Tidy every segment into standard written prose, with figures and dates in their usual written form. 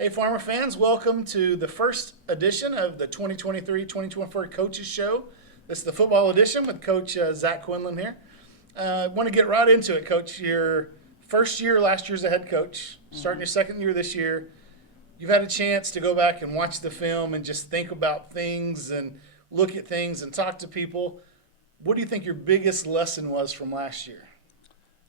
Hey, Farmer fans, welcome to the first edition of the 2023-2024 Coaches Show. This is the football edition with Coach Zac Quinlan here. I want to get right into it, Coach. Your first year last year as a head coach, starting your second year this year. You've had a chance to go back and watch the film and just think about things and look at things and talk to people. What do you think your biggest lesson was from last year?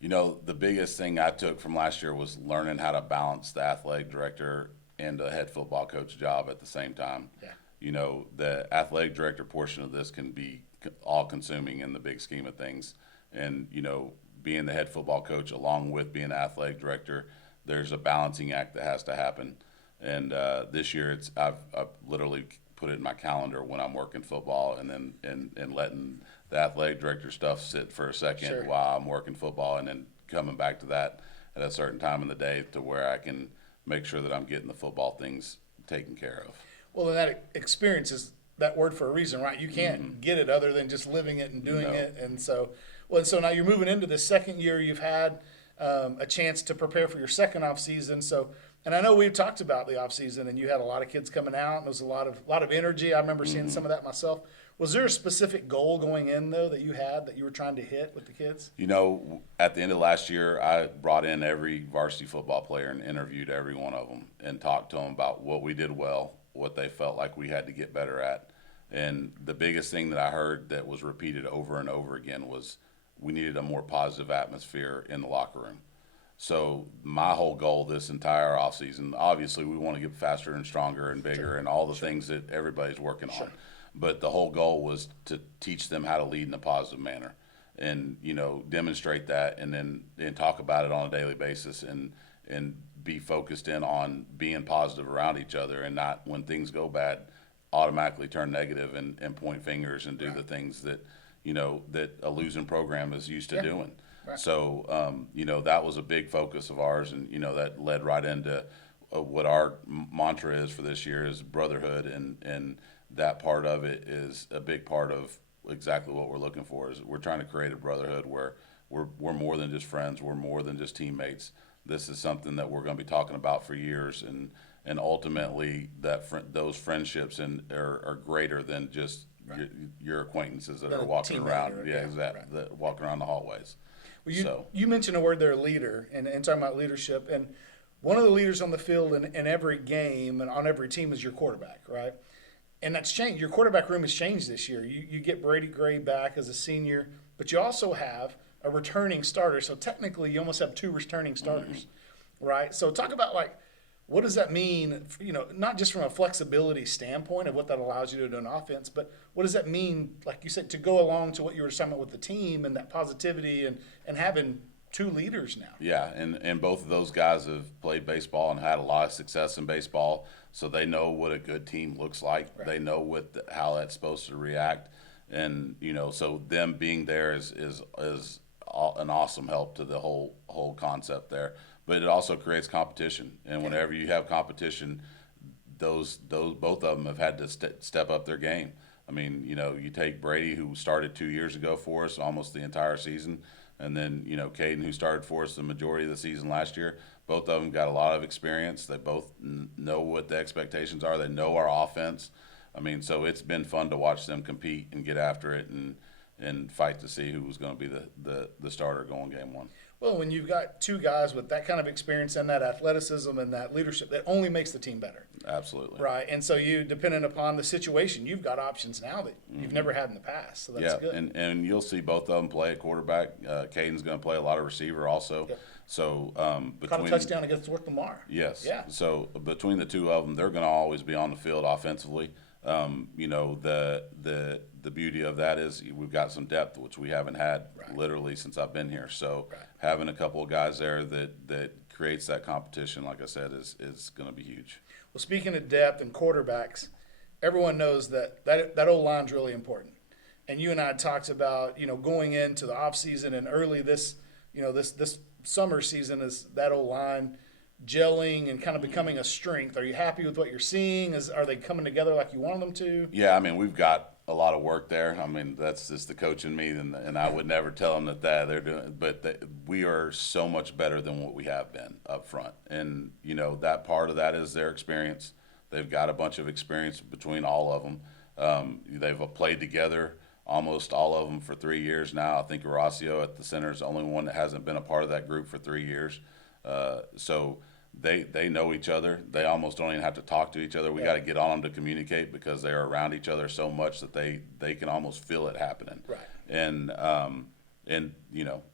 You know, the biggest thing I took from last year was learning how to balance the athletic director and the head football coach job at the same time. Yeah. You know, the athletic director portion of this can be all-consuming in the big scheme of things. And, you know, being the head football coach along with being the athletic director, there's a balancing act that has to happen. And this year, I've literally put it in my calendar when I'm working football and then and letting the athletic director stuff sit for a second Sure. while I'm working football, and then coming back to that at a certain time in the day to where I can make sure that I'm getting the football things taken care of. Well, and that experience is that word for a reason, right? You can't get it other than just living it and doing No. it. And so now you're moving into the second year. You've had a chance to prepare for your second off season. So, and I know we've talked about the off season, and you had a lot of kids coming out, and there was a lot of energy. I remember seeing some of that myself. Was there a specific goal going in though that you had that you were trying to hit with the kids? You know, at the end of last year, I brought in every varsity football player and interviewed every one of them and talked to them about what we did well, what they felt like we had to get better at. And the biggest thing that I heard that was repeated over and over again was we needed a more positive atmosphere in the locker room. So my whole goal this entire offseason, obviously we want to get faster and stronger and bigger and all the things that everybody's working on. But the whole goal was to teach them how to lead in a positive manner and, you know, demonstrate that and then talk about it on a daily basis and be focused in on being positive around each other and not when things go bad automatically turn negative and point fingers and do the things that, you know, that a losing program is used to doing. Right. So, you know, that was a big focus of ours, and, you know, that led right into what our mantra is for this year is brotherhood, and that part of it is a big part of exactly what we're looking for. Is we're trying to create a brotherhood where we're more than just friends, we're more than just teammates. This is something that we're going to be talking about for years, and ultimately those friendships are greater than just your acquaintances that are walking around. Exactly. Walking around the hallways. Well, you mentioned a word there, leader, and talking about leadership. And one of the leaders on the field in every game and on every team is your quarterback, right? And that's changed. Your quarterback room has changed this year. You get Brady Gray back as a senior, but you also have a returning starter. So technically, you almost have two returning starters, right? So talk about, like, what does that mean, you know, not just from a flexibility standpoint of what that allows you to do in offense, but what does that mean, like you said, to go along to what you were talking about with the team and that positivity and having two leaders now? Yeah, and both of those guys have played baseball and had a lot of success in baseball, so they know what a good team looks like. Right. They know how that's supposed to react, and, you know, so them being there is an awesome help to the whole concept there. But it also creates competition, and whenever you have competition, those both of them have had to step up their game. I mean, you know, you take Brady, who started 2 years ago for us, almost the entire season, and then, you know, Caden, who started for us the majority of the season last year. Both of them got a lot of experience. They both know what the expectations are. They know our offense. I mean, so it's been fun to watch them compete and get after it and fight to see who was going to be the starter going game one. Well, when you've got two guys with that kind of experience and that athleticism and that leadership, that only makes the team better. Absolutely. Right. And so you, depending upon the situation, you've got options now that you've never had in the past. So that's good. And you'll see both of them play at quarterback. Caden's going to play a lot of receiver also. Yep. So Caught a touchdown against Worth Lamar. Yes. Yeah. So between the two of them, they're going to always be on the field offensively. You know, the beauty of that is we've got some depth, which we haven't had literally since I've been here. So having a couple of guys there that creates that competition, like I said, is going to be huge. Well, speaking of depth and quarterbacks, everyone knows that old line's really important. And you and I talked about, you know, going into the off season and early this summer season is that old line gelling and kind of becoming a strength. Are you happy with what you're seeing? Are they coming together like you wanted them to? Yeah, I mean, we've got a lot of work there. I mean, that's just the coach in me, and I would never tell them that they're doing. But we are so much better than what we have been up front, and that part of that is their experience. They've got a bunch of experience between all of them. They've played together, almost all of them, for 3 years now. I think Horacio at the center is the only one that hasn't been a part of that group for 3 years. So they know each other. They almost don't even have to talk to each other. We got to get on them to communicate because they're around each other so much that they can almost feel it happening. Right. And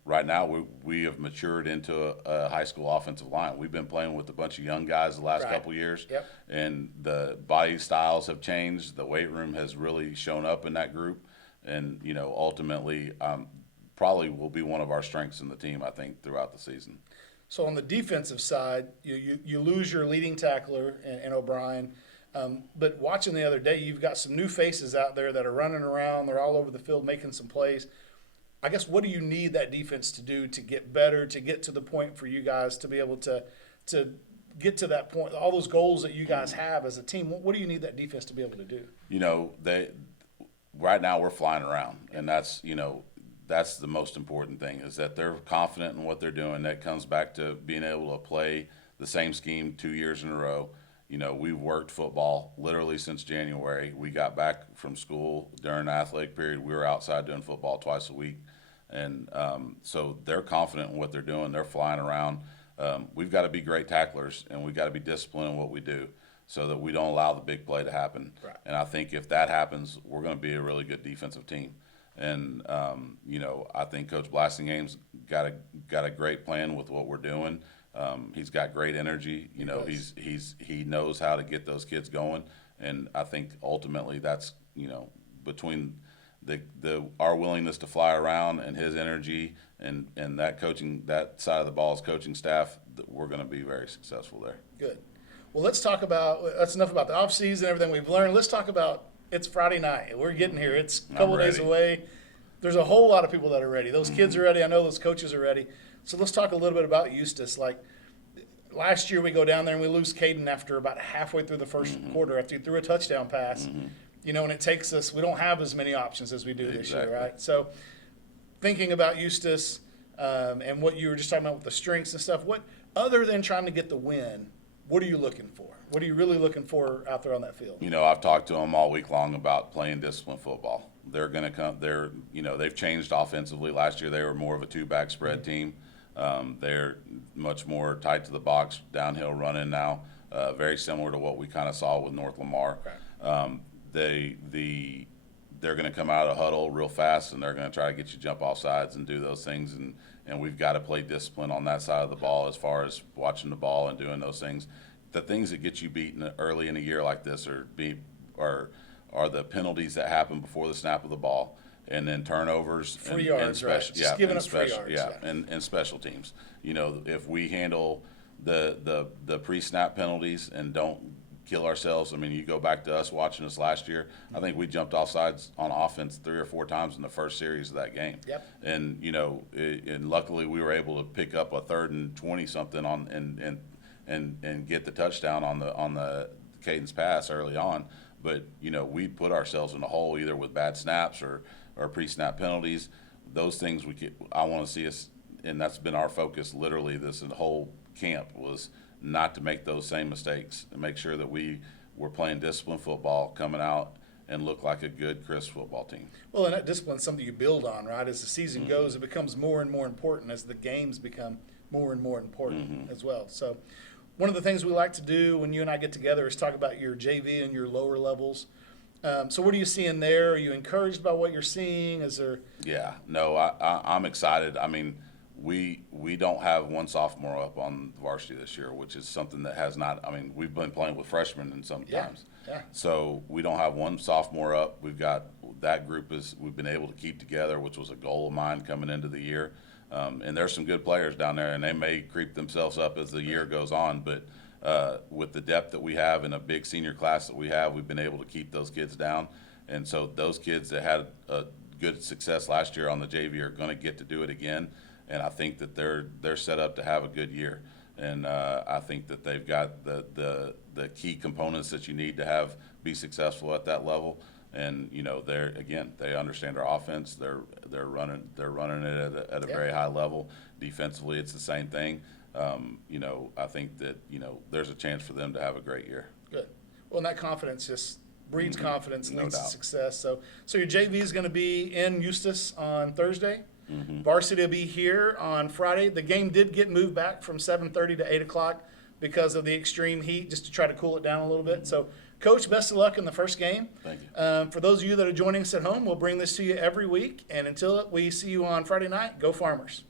right now we have matured into a high school offensive line. We've been playing with a bunch of young guys the last couple years, and the body styles have changed. The weight room has really shown up in that group, and ultimately probably will be one of our strengths in the team, I think, throughout the season. So on the defensive side, you lose your leading tackler in O'Brien, but watching the other day, you've got some new faces out there that are running around. They're all over the field making some plays. I guess, what do you need that defense to do to get better, to get to the point for you guys to be able to get to that point, all those goals that you guys have as a team? What do you need that defense to be able to do? Right now we're flying around, and that's the most important thing, is that they're confident in what they're doing. That comes back to being able to play the same scheme 2 years in a row. We've worked football literally since January. We got back from school during the athletic period. We were outside doing football twice a week. And so they're confident in what they're doing. They're flying around. We've got to be great tacklers, and we've got to be disciplined in what we do so that we don't allow the big play to happen. Right. And I think if that happens, we're going to be a really good defensive team. And, I think Coach Blastinghame's got a great plan with what we're doing. He's got great energy. He knows how to get those kids going. And I think ultimately that's, between our willingness to fly around and his energy and that side of the ball's coaching staff, that we're going to be very successful there. Good. Well, that's enough about the offseason, everything we've learned. Let's talk about, it's Friday night. We're getting here. It's a couple days away. There's a whole lot of people that are ready. Those kids are ready. I know those coaches are ready. So let's talk a little bit about Eustis. Like last year, we go down there and we lose Caden after about halfway through the first quarter after he threw a touchdown pass. And it takes us, we don't have as many options as we do this year, right? So thinking about Eustis and what you were just talking about with the strengths and stuff, what, other than trying to get the win, what are you looking for? What are you really looking for out there on that field? I've talked to them all week long about playing disciplined football. They're going to come. They've changed offensively. Last year they were more of a two-back spread team. They're much more tight to the box, downhill running now. Very similar to what we kind of saw with North Lamar. Okay. They're going to come out of the huddle real fast, and they're going to try to get you jump off sides and do those things. And we've got to play discipline on that side of the ball as far as watching the ball and doing those things. The things that get you beaten early in a year like this are the penalties that happen before the snap of the ball, and then turnovers, free yards, right? Just giving up free yards, and special teams. If we handle the pre-snap penalties and don't kill ourselves. I mean, you go back to us watching us last year. I think we jumped off sides on offense 3 or 4 times in the first series of that game. Yep. And and luckily we were able to pick up a 3rd and 20 something and get the touchdown on the Caden's pass early on. But we put ourselves in a hole either with bad snaps or pre-snap penalties. Those things I want to see us, and that's been our focus literally this whole camp, was not to make those same mistakes and make sure that we were playing disciplined football, coming out and look like a good, crisp football team. Well, and that discipline is something you build on, right? As the season goes, it becomes more and more important as the games become more and more important as well. So one of the things we like to do when you and I get together is talk about your JV and your lower levels. So what are you seeing there? Are you encouraged by what you're seeing? Is there? Yeah, no, I'm excited. I mean, we don't have one sophomore up on the varsity this year, which is something that has not. I mean, we've been playing with freshmen and sometimes. Yeah. So we don't have one sophomore up. We've got that group we've been able to keep together, which was a goal of mine coming into the year. And there's some good players down there, and they may creep themselves up as the year goes on. But with the depth that we have and a big senior class that we have, we've been able to keep those kids down. And so those kids that had a good success last year on the JV are going to get to do it again. And I think that they're set up to have a good year. And I think that they've got the key components that you need to be successful at that level. And they understand our offense. They're running it at a very high level. Defensively, it's the same thing. I think that there's a chance for them to have a great year. Good. Well, and that confidence just breeds confidence, No leads to doubt. success. So your JV is going to be in Eustis on Thursday. Mm-hmm. Varsity will be here on Friday. The game did get moved back from 7:30 to 8 o'clock because of the extreme heat, just to try to cool it down a little bit. So, Coach, best of luck in the first game. Thank you. For those of you that are joining us at home, we'll bring this to you every week. And until we see you on Friday night, go Farmers.